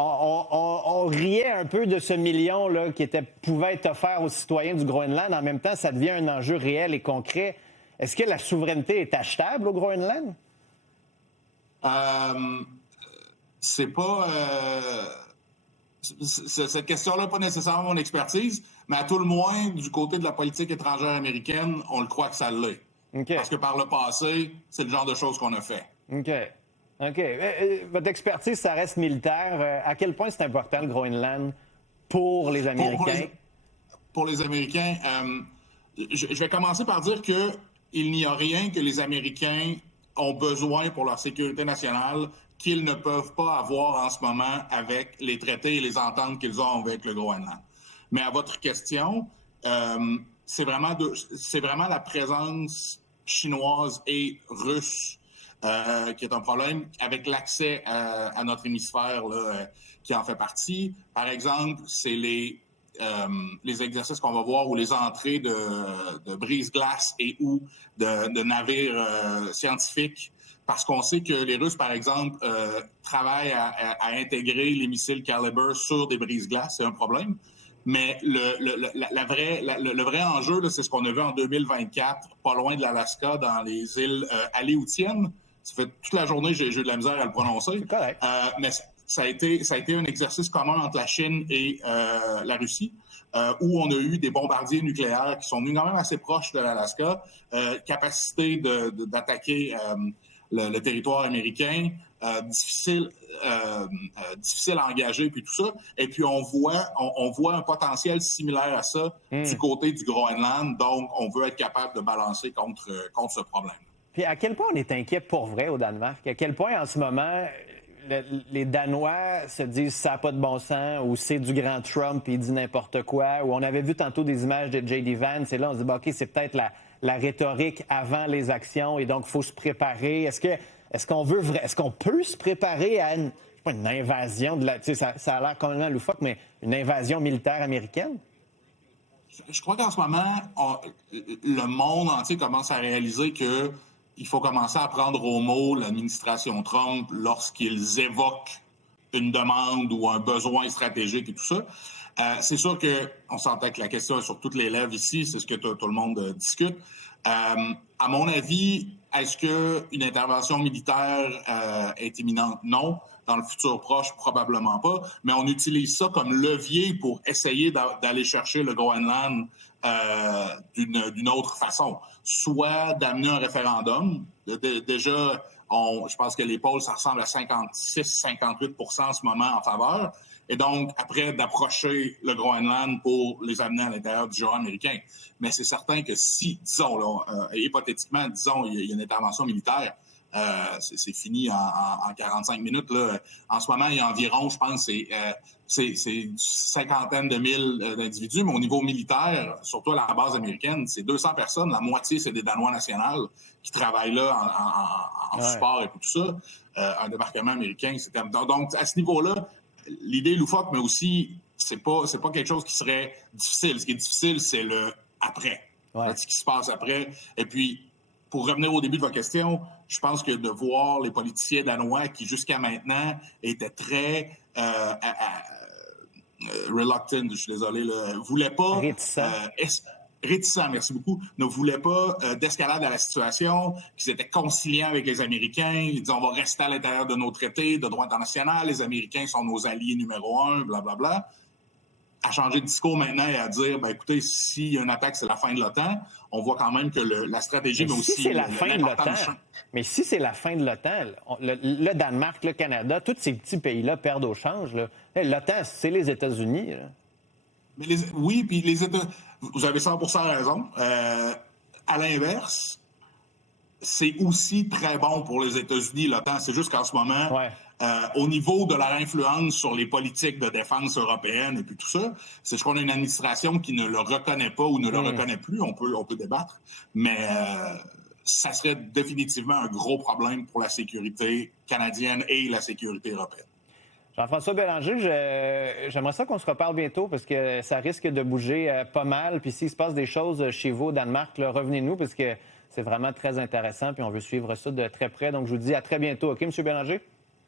on riait un peu de ce million là, pouvait être offert aux citoyens du Groenland. En même temps, ça devient un enjeu réel et concret. Est-ce que la souveraineté est achetable au Groenland? C'est pas... cette question-là n'est pas nécessairement mon expertise, mais à tout le moins, du côté de la politique étrangère américaine, on le croit que ça l'est. Okay. Parce que par le passé, c'est le genre de choses qu'on a fait. OK. Votre expertise, ça reste militaire. À quel point c'est important le Groenland pour les Américains? Pour les Américains, je vais commencer par dire qu'il n'y a rien que les Américains ont besoin pour leur sécurité nationale qu'ils ne peuvent pas avoir en ce moment avec les traités et les ententes qu'ils ont avec le Groenland. Mais à votre question, c'est vraiment la présence chinoise et russe qui est un problème avec l'accès à notre hémisphère là, qui en fait partie. Par exemple, c'est les exercices qu'on va voir ou les entrées de brise-glace et ou de navires scientifiques. Parce qu'on sait que les Russes, par exemple, travaillent à intégrer les missiles Caliber sur des brise-glaces. C'est un problème. Mais le vrai enjeu, là, c'est ce qu'on a vu en 2024, pas loin de l'Alaska, dans les îles Aléoutiennes. Ça fait toute la journée j'ai eu de la misère à le prononcer. Mais ça a été un exercice commun entre la Chine et la Russie, où on a eu des bombardiers nucléaires qui sont venus quand même assez proches de l'Alaska, capacité d'attaquer le territoire américain, difficile à engager, puis tout ça. Et puis on voit un potentiel similaire à ça du côté du Groenland. Donc, on veut être capable de balancer contre ce problème. Puis à quel point on est inquiet pour vrai au Danemark? À quel point en ce moment les Danois se disent ça n'a pas de bon sens ou c'est du grand Trump et il dit n'importe quoi, ou on avait vu tantôt des images de J.D. Vance et là on se dit OK, c'est peut-être la rhétorique avant les actions et donc il faut se préparer. Est-ce qu'on peut se préparer à une invasion de la... Ça a l'air complètement loufoque, mais une invasion militaire américaine? Je crois qu'en ce moment, le monde entier commence à réaliser qu'il faut commencer à prendre au mot l'administration Trump lorsqu'ils évoquent une demande ou un besoin stratégique et tout ça. C'est sûr qu'on s'entend que la question est sur toutes les lèvres ici, c'est ce que tout le monde discute. À mon avis, est-ce qu'une intervention militaire est imminente? Non. Dans le futur proche, probablement pas. Mais on utilise ça comme levier pour essayer d'aller chercher le Groenland d'une autre façon. Soit d'amener un référendum. Déjà, je pense que les polls, ça ressemble à 56-58 % en ce moment en faveur. Et donc, après, d'approcher le Groenland pour les amener à l'intérieur du genre américain. Mais c'est certain que si, disons, là, hypothétiquement, disons, il y a une intervention militaire, c'est fini en 45 minutes. Là. En ce moment, il y a environ, je pense, c'est une cinquantaine de mille d'individus, mais au niveau militaire, surtout à la base américaine, c'est 200 personnes. La moitié, c'est des Danois nationaux qui travaillent là en support et tout ça. Un débarquement américain, c'est comme... Donc, à ce niveau-là, l'idée est loufoque, mais aussi, c'est pas quelque chose qui serait difficile. Ce qui est difficile, c'est le après. Ce qui se passe après. Et puis, pour revenir au début de votre question, je pense que de voir les politiciens danois qui, jusqu'à maintenant, étaient très reluctant, je suis désolé, ne voulaient pas... Réticents, merci beaucoup, ne voulaient pas d'escalade à la situation, qu'ils étaient conciliants avec les Américains, ils disaient on va rester à l'intérieur de nos traités de droit international, les Américains sont nos alliés numéro 1, blablabla. À changer de discours maintenant et à dire, écoutez, s'il y a une attaque, c'est la fin de l'OTAN, on voit quand même que la stratégie, mais aussi... c'est la fin de l'OTAN, mais si c'est la fin de l'OTAN, le Danemark, le Canada, tous ces petits pays-là perdent au change. L'OTAN, c'est les États-Unis. Là. Mais oui, puis les États... Vous avez 100% raison. À l'inverse, c'est aussi très bon pour les États-Unis, l'OTAN. C'est juste qu'en ce moment, au niveau de leur influence sur les politiques de défense européennes et puis tout ça, c'est je crois qu'on a une administration qui ne le reconnaît pas ou ne le reconnaît plus. On peut débattre, mais ça serait définitivement un gros problème pour la sécurité canadienne et la sécurité européenne. Jean-François Bélanger, j'aimerais ça qu'on se reparle bientôt parce que ça risque de bouger pas mal. Puis s'il se passe des choses chez vous au Danemark, là, revenez-nous parce que c'est vraiment très intéressant puis on veut suivre ça de très près. Donc, je vous dis à très bientôt. OK, M. Bélanger?